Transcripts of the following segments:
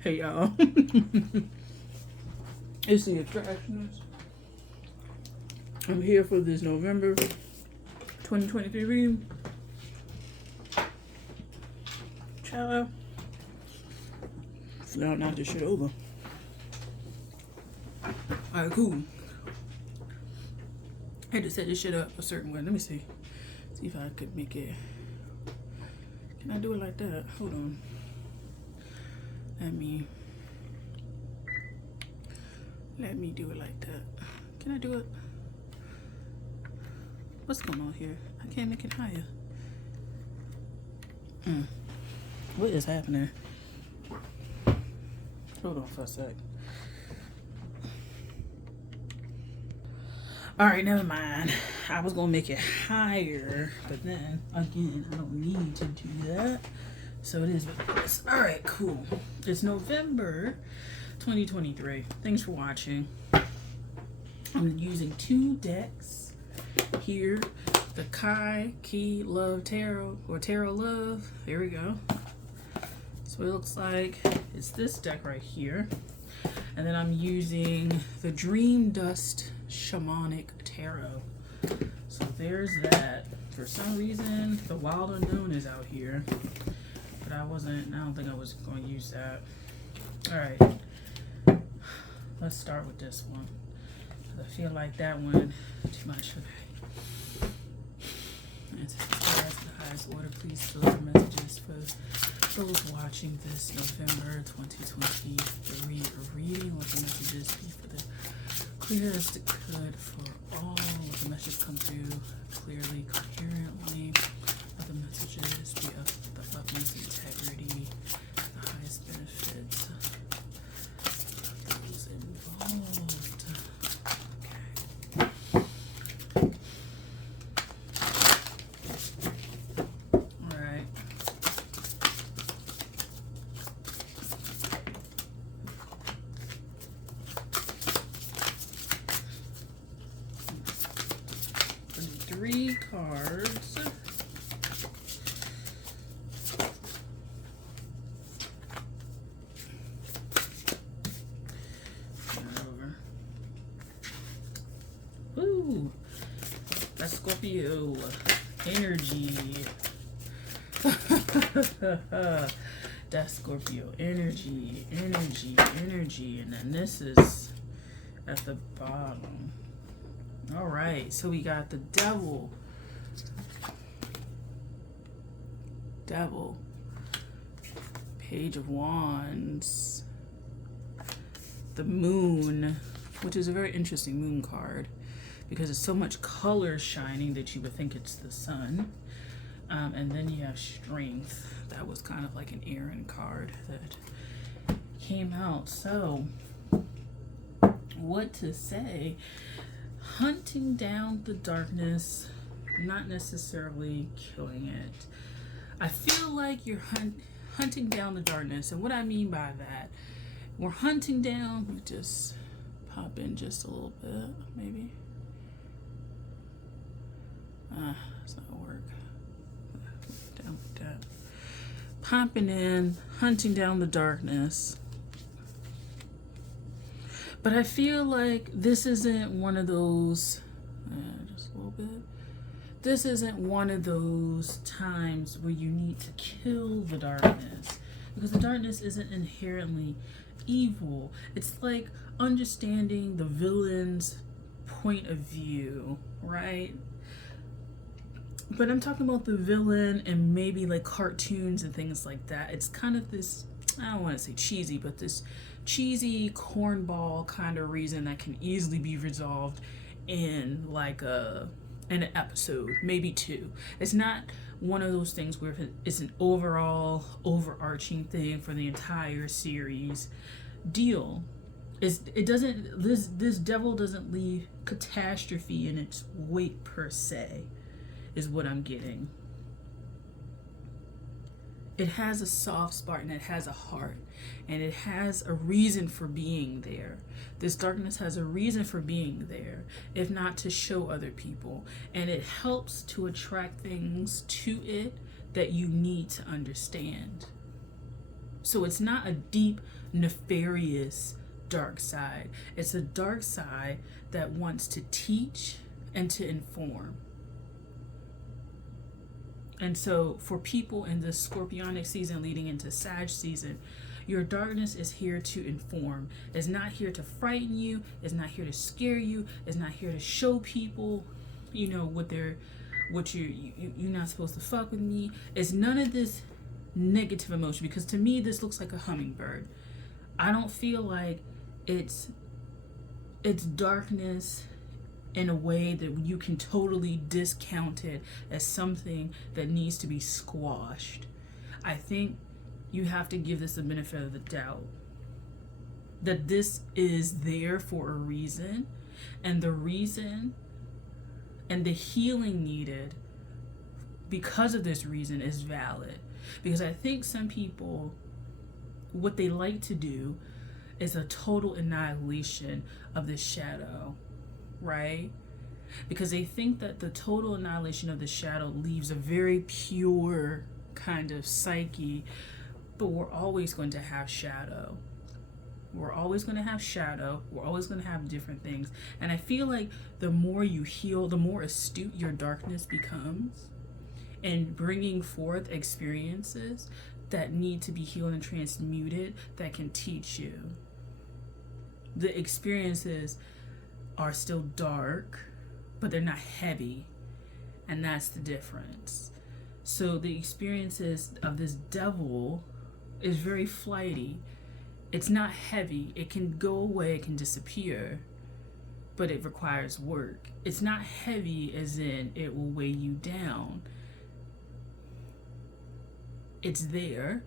Hey y'all. It's the attractionist. I'm here for this November 2023 reading. Child. Now knock this shit over. Alright, cool. I had to set this shit up a certain way. Let me see. See if I could make it. Can I do it like that? Hold on. Let me do it like that. Can I do it? What's going on here? I can't make it higher. What is happening? Hold on for a sec. Alright, never mind. I was gonna make it higher, but then again, I don't need to do that. So it is what it is. Alright, cool. It's November 2023. Thanks for watching. I'm using 2 decks here. The Kai Key Love Tarot, or Tarot Love. There we go. So it looks like it's this deck right here. And then I'm using the Dream Dust Shamanic Tarot. So there's that. For some reason, the Wild Unknown is out here. But I don't think I was going to use that. Alright. Let's start with this one. I feel like that one, too much. Okay. And to the highest order, please deliver messages for those watching this November 2023 reading. Let the messages be for the clearest it could for all. Let the messages come through clearly, coherently. Let the messages be of the utmost integrity, the highest benefits of those involved. Three cards. Over. Ooh, that's Scorpio energy. That's Scorpio energy, and then this is at the bottom. All right, so we got the devil, Page of Wands, the moon, which is a very interesting moon card because it's so much color shining that you would think it's the sun. And then you have strength. That was kind of like an Aaron card that came out. So what to say? Hunting down the darkness, not necessarily killing it. I feel like you're hunting down the darkness, and what I mean by that, we're hunting down. Let me just pop in just a little bit, maybe. It's not gonna work. Down like that. Popping in, hunting down the darkness. But I feel like this isn't one of those, just a little bit. This isn't one of those times where you need to kill the darkness, because the darkness isn't inherently evil. It's like understanding the villain's point of view, right? But I'm talking about the villain and maybe like cartoons and things like that. It's kind of this, I don't want to say cheesy, but this cheesy cornball kind of reason that can easily be resolved in like an episode, maybe 2. It's not one of those things where it's an overall overarching thing for the entire series deal. It doesn't, this devil doesn't leave catastrophe in its wake per se, is what I'm getting. It has a soft spot and it has a heart and it has a reason for being there. This darkness has a reason for being there, if not to show other people. And it helps to attract things to it that you need to understand. So it's not a deep, nefarious dark side. It's a dark side that wants to teach and to inform. And so for people in the Scorpionic season leading into Sag season, your darkness is here to inform. It's not here to frighten you. It's not here to scare you. It's not here to show people, what you're not supposed to fuck with me. It's none of this negative emotion, because to me this looks like a hummingbird. I don't feel like it's darkness in a way that you can totally discount it as something that needs to be squashed. I think you have to give this the benefit of the doubt, that this is there for a reason, and the reason and the healing needed because of this reason is valid. Because I think some people, what they like to do is a total annihilation of the shadow, right? Because they think that the total annihilation of the shadow leaves a very pure kind of psyche, but we're always going to have shadow. We're always going to have shadow. We're always going to have different things. And I feel like the more you heal, the more astute your darkness becomes in bringing forth experiences that need to be healed and transmuted, that can teach you. The experiences are still dark, but they're not heavy. And that's the difference. So the experiences of this devil is very flighty. It's not heavy. It can go away, it can disappear, but it requires work. It's not heavy as in it will weigh you down. It's there.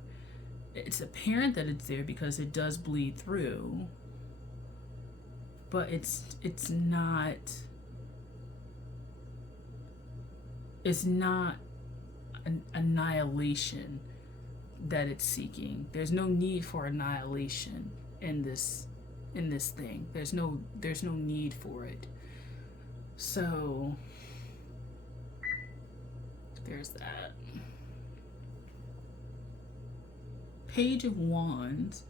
It's apparent that it's there because it does bleed through, but it's not an annihilation that it's seeking. There's no need for annihilation in this thing. There's no need for it. So there's that. Page of Wands,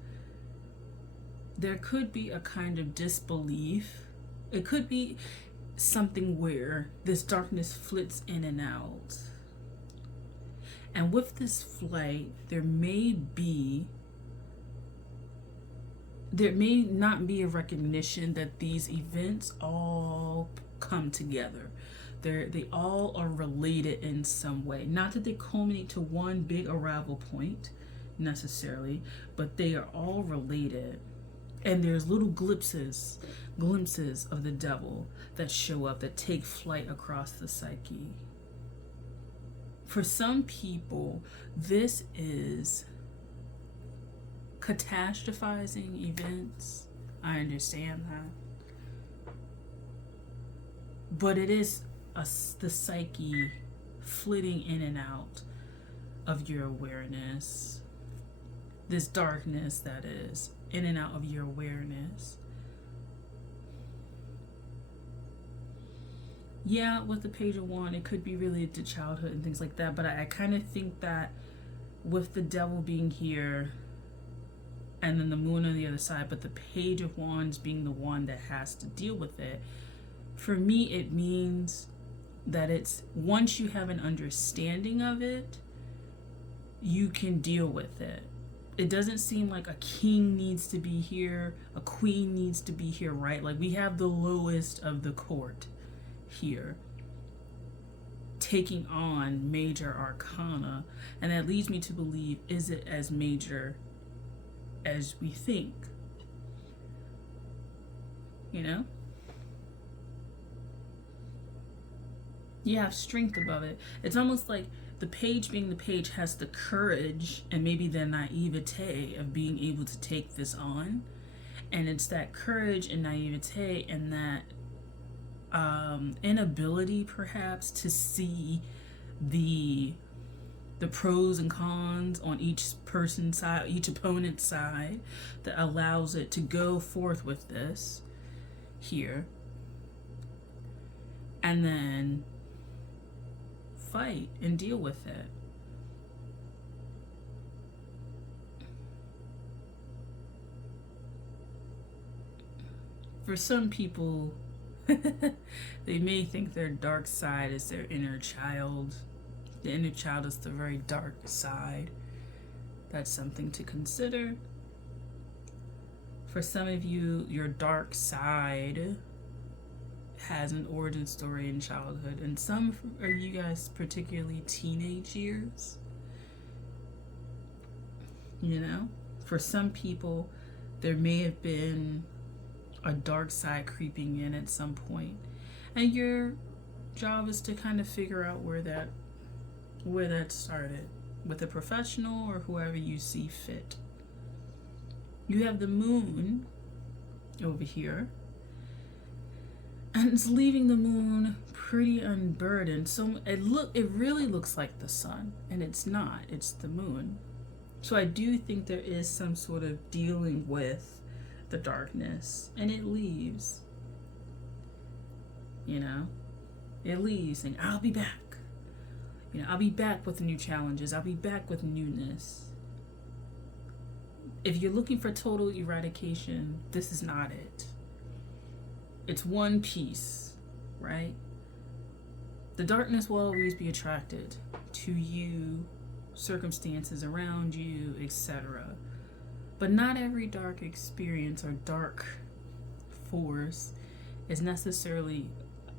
there could be a kind of disbelief. It could be something where this darkness flits in and out. And with this flight, there may not be a recognition that these events all come together. They all are related in some way. Not that they culminate to one big arrival point necessarily, but they are all related. And there's little glimpses of the devil that show up, that take flight across the psyche. For some people, this is catastrophizing events. I understand that. But it is the psyche flitting in and out of your awareness. This darkness that is in and out of your awareness. Yeah, with the Page of Wands, it could be related to childhood and things like that, but I kind of think that with the devil being here and then the moon on the other side, but the Page of Wands being the one that has to deal with it, for me it means that it's, once you have an understanding of it, you can deal with it. It doesn't seem like a king needs to be here, a queen needs to be here, right? Like, we have the lowest of the court here taking on major arcana, and that leads me to believe, is it as major as we think? You know? You have strength above it. It's almost like the page being the page has the courage and maybe the naivete of being able to take this on. And it's that courage and naivete and that inability perhaps to see the pros and cons on each person's side, each opponent's side, that allows it to go forth with this here and then fight and deal with it. For some people, they may think their dark side is their inner child. The inner child is the very dark side. That's something to consider. For some of you, your dark side has an origin story in childhood, and some of you guys, particularly teenage years. You know, for some people, there may have been a dark side creeping in at some point, and your job is to kind of figure out where that started, with a professional or whoever you see fit. You have the moon over here, and it's leaving the moon pretty unburdened. So it really looks like the sun, and it's not. It's the moon. So I do think there is some sort of dealing with the darkness, and it leaves. You know, it leaves, and I'll be back. You know, I'll be back with new challenges. I'll be back with newness. If you're looking for total eradication, this is not it. It's one piece, right? The darkness will always be attracted to you, circumstances around you, etc. But not every dark experience or dark force is necessarily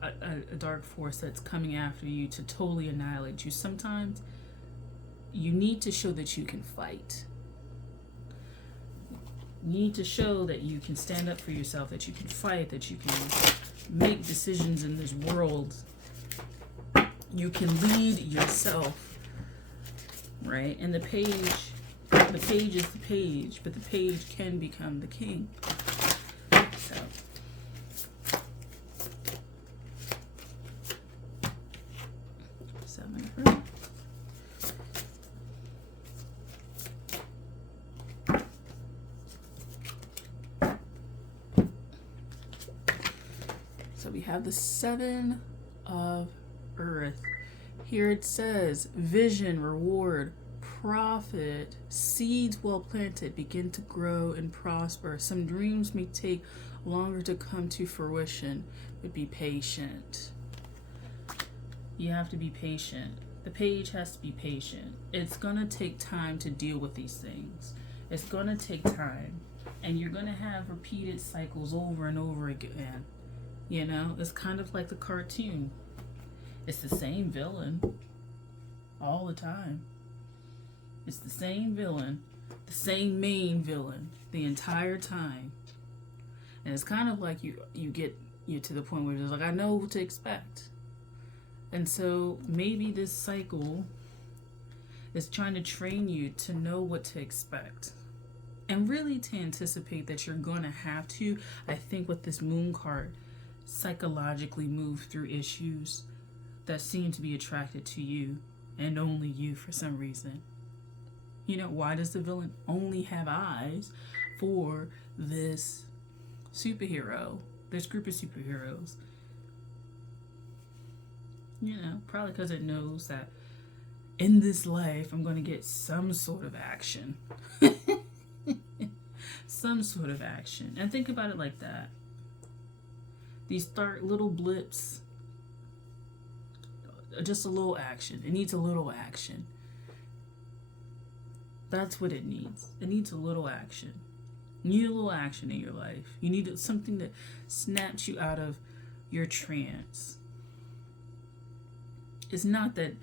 a dark force that's coming after you to totally annihilate you. Sometimes you need to show that you can fight. You need to show that you can stand up for yourself, that you can fight, that you can make decisions in this world. You can lead yourself, right? And the page is the page, but the page can become the king. So we have the Seven of Earth. Here it says, vision, reward, profit, seeds well planted begin to grow and prosper. Some dreams may take longer to come to fruition, but be patient. You have to be patient. The page has to be patient. It's gonna take time to deal with these things. It's gonna take time, and you're gonna have repeated cycles over and over again. You know, it's kind of like the cartoon. It's the same villain all the time. It's the same villain, the same main villain the entire time. And it's kind of like you get to the point where you're like, I know what to expect. And so maybe this cycle is trying to train you to know what to expect. And really to anticipate that you're going to have to, I think with this moon card, psychologically move through issues that seem to be attracted to you and only you for some reason. You know, why does the villain only have eyes for this superhero, this group of superheroes? You know, probably because it knows that in this life I'm going to get some sort of action. Some sort of action. And think about it like that. These little blips, just a little action. It needs a little action. That's what it needs. It needs a little action. You need a little action in your life. You need something that snaps you out of your trance. It's not that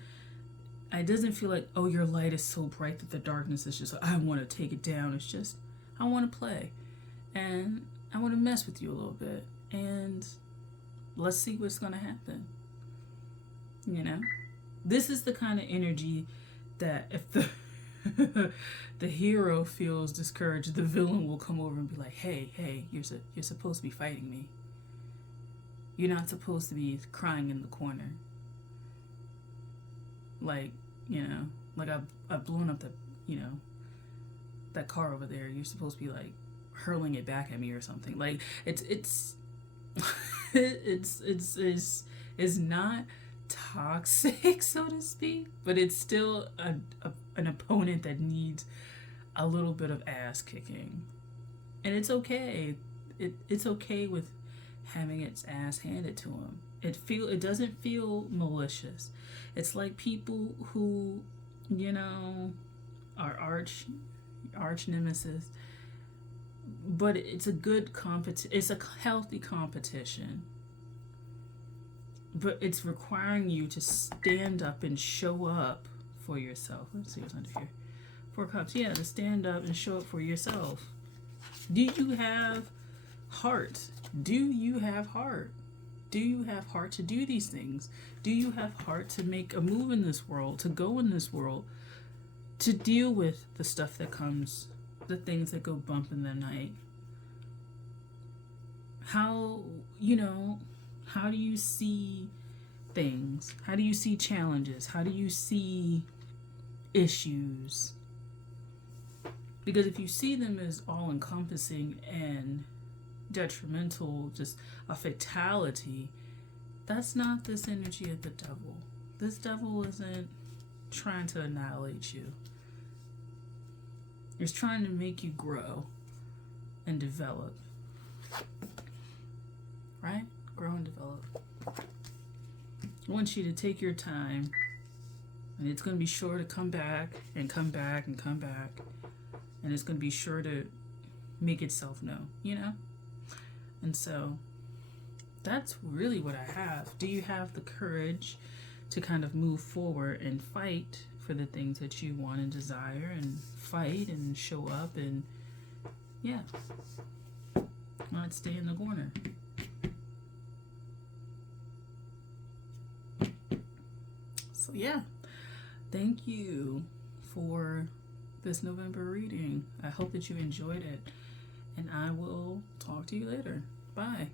it doesn't feel like, oh, your light is so bright that the darkness is just, I want to take it down. It's just, I want to play. And I want to mess with you a little bit. And let's see what's going to happen. You know? This is the kind of energy that if the hero feels discouraged, the villain will come over and be like, hey, you're supposed to be fighting me. You're not supposed to be crying in the corner. Like, you know, like I've blown up that car over there. You're supposed to be like hurling it back at me or something. Like it's not toxic, so to speak, but it's still an opponent that needs a little bit of ass kicking, and it's okay. It's okay with having its ass handed to him. It doesn't feel malicious. It's like people who, you know, are arch nemesis, but it's a good it's a healthy competition. But it's requiring you to stand up and show up for yourself. Let's see what's under here. 4 cups. Yeah, to stand up and show up for yourself. Do you have heart? Do you have heart? Do you have heart to do these things? Do you have heart to make a move in this world, to go in this world, to deal with the stuff that comes, the things that go bump in the night? How, you know, how do you see things? How do you see challenges? How do you see issues? Because if you see them as all encompassing and detrimental, just a fatality, that's not this energy of the devil. This devil isn't trying to annihilate you. It's trying to make you grow and develop. Right? Grow and develop. I want you to take your time, and it's going to be sure to come back and come back and come back, and it's going to be sure to make itself known, you know? And so that's really what I have. Do you have the courage to kind of move forward and fight for the things that you want and desire, and fight and show up and, yeah, not stay in the corner? So yeah, thank you for this November reading. I hope that you enjoyed it, and I will talk to you later. Bye.